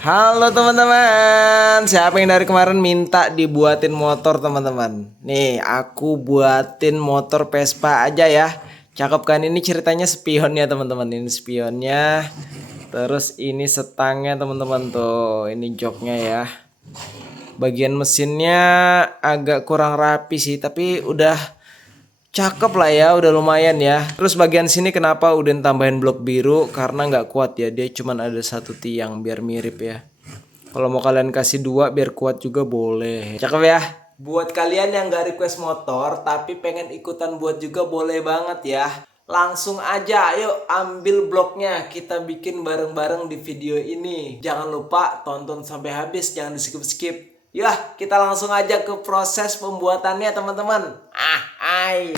Halo teman-teman, siapa yang dari kemarin minta dibuatin motor teman-teman? Nih, aku buatin motor Vespa aja ya. Cakep kan, ini ceritanya spionnya teman-teman. Ini spionnya. Terus ini setangnya teman-teman tuh. Ini joknya ya. Bagian mesinnya agak kurang rapi sih, tapi udah cakep lah ya, udah lumayan ya. Terus bagian sini kenapa udah tambahin blok biru? Karena nggak kuat ya, dia cuman ada satu tiang biar mirip ya. Kalau mau kalian kasih dua biar kuat juga boleh. Cakep ya. Buat kalian yang gak request motor tapi pengen ikutan buat juga boleh banget ya. Langsung aja yuk ambil bloknya. Kita bikin bareng-bareng di video ini. Jangan lupa tonton sampai habis. Jangan di skip-skip. Yah, kita langsung aja ke proses pembuatannya teman-teman. Hai.